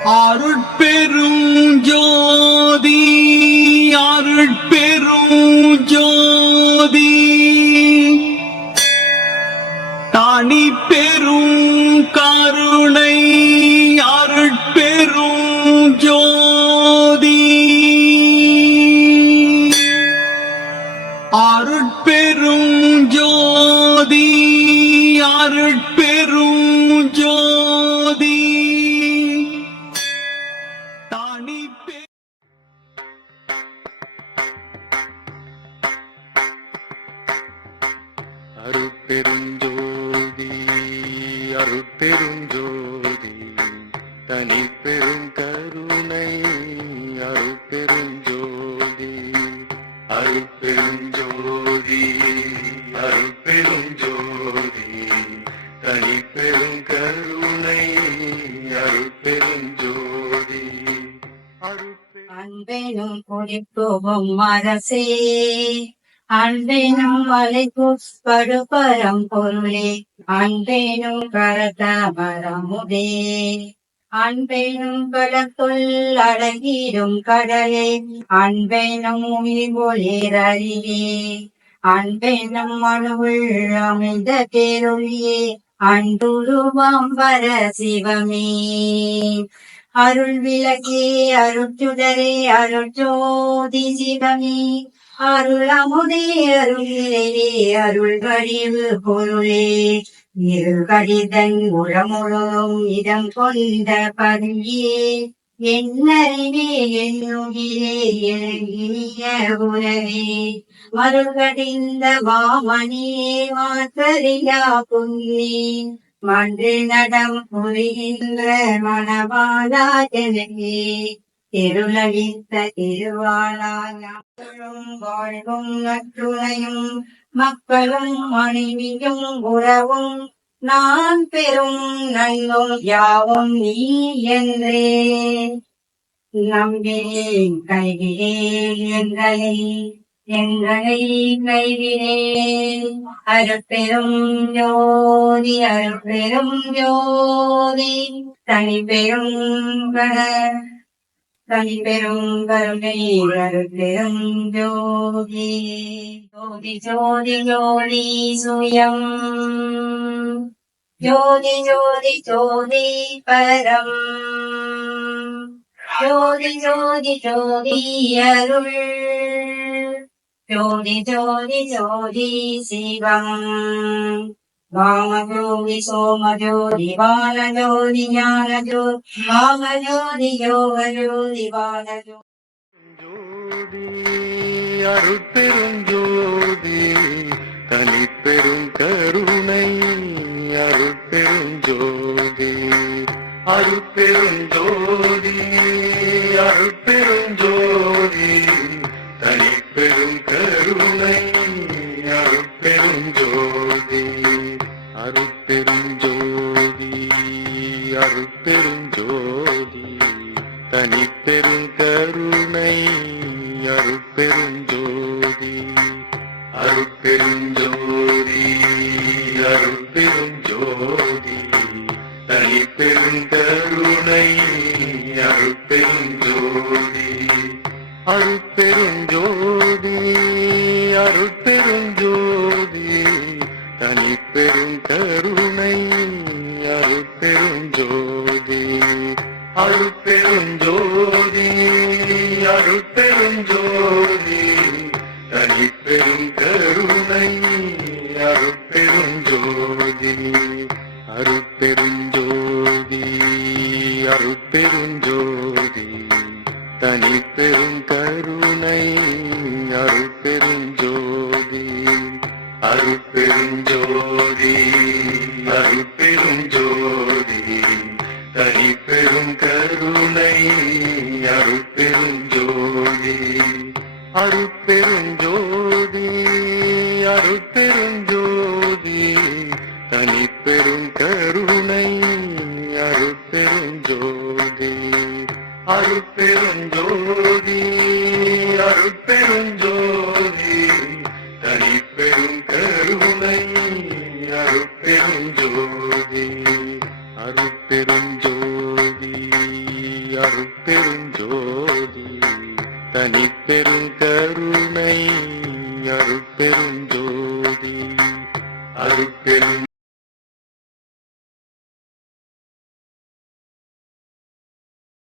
அருட்பெரும் ஜோதி அருட்பெரும் ஜோதி தனி பெரும் கருணை அருட்பெரும் ஜோதி அருட்பெரும் ஜோதி அருட்பெரும் ஜோதி அருட்பெருஞ்சோதி அருட்பெருஞ்சோதி தனி பெரும் கருணை அருட்பெருஞ்சோதி அருட்பெருஞ்சோதி அருட்பெருஞ்சோதி தனி பெரும் கருணை அருட்பெருஞ்சோதி அன்பெனும் குறிப்புவும் அரசே அன்பெனும் மலைக்குட்படுபரம் பொருளே அன்பெனும் கரதமரமுதே அன்பெனும் கடற்குள் அடங்கிடும் கடலே அன்பெனும் உயிர்வொளிரறிவே அன்பெனும் அணுவுள் அமைந்த பேரொழியே அன்புருவாம் வர சிவமே அருள் விளக்கே அருட்சுடரே அருட்ஜோதி சிவமே அருள் அமுதே அருளிலே அருள் வடிவு பொருளே இரு கடிதன் உளமுழும் இதம் கொண்ட பருகியே என்னறிவே என்னுகிலே இறங்கிய உறவே மருகடிந்த மாமணியே மாத்தறியா புண்ணி மன்று நடம் புரிகின்ற மணவாளா ஜனகே திருளளித்த திருவாளாயும் வாழ்வும் நற்றுணையும் மக்களும் மனைவியும் உறவும் நான் பெரும் நன்னும் யாவும் நீ என்றே நம்பினேன் கைவினேன் எங்களை கைவினேன் அருட்பெரும் ஜோதி அருட்பெரும் ஜோதி தனி பெரும் தனி பெரும் கருணை அருட்பெரும் ஜோதி ஜோதி ஜோதி ஜோதி சுயம் ஜோதி ஜோதி ஜோதி பரம் ஜோதி ஜோதி ஜோதி அருள் ஜோதி ஜோதி ஜோதி சிவம் வாமஜோதி சோமஜோதி பாலஜோதி ஞானஜோதி வாமஜோதி யோகஜோதி பாலஜோதி அருட்பெருஞ்சோதி தனி பெரும் கருணை அருட்பெருஞ்சோதி அருட்பெருஞ்சோதி அருட்பெருஞ்சோதி தனி பெரும் கருணை அருட்பெருஞ்சோதி அருட்பெருஞ்சோதி அருட்பெருஞ்சோதி தனி பெரும் கருணை அருட்பெருஞ்சோதி அருட்பெருஞ்சோதி அருட்பெருஞ்சோதி தனி பெரும் கருணை அருட்பெருஞ்சோதி அருட்பெருஞ்சோதி அருட்பெருஞ்சோதி தனி பெரும் கருணை அருட்பெருஞ்சோதி அருட்பெருஞ்சோதி அருட்பெருஞ்சோதி தனி பெரும் கருணை அருட்பெருஞ்சோதி அருட்பெருஞ்சோதி அருட்பெருஞ்சோதி தனி பெரும் கருணை அருட்பெருஞ்சோதி அருட்பெருஞ்சோதி அருட்பெருஞ்சோதி தனி பெரும் கருணை அருட்பெருஞ்சோதி அருட்பெருஞ்சோதி அருட்பெருஞ்சோதி தனி பெரும் கருணை அருட்பெருஞ்சோதி அருட்பெருஞ்சோதி அருட்பெருஞ்சோதி தனி பெரும் கருணை அருட்பெருஞ்சோதி அருட்பெருஞ்சோதி அருட்பெருஞ்சோதி தனிப்பெருங்கருணை அருட்பெருஞ்சோதி அருட்பெரும்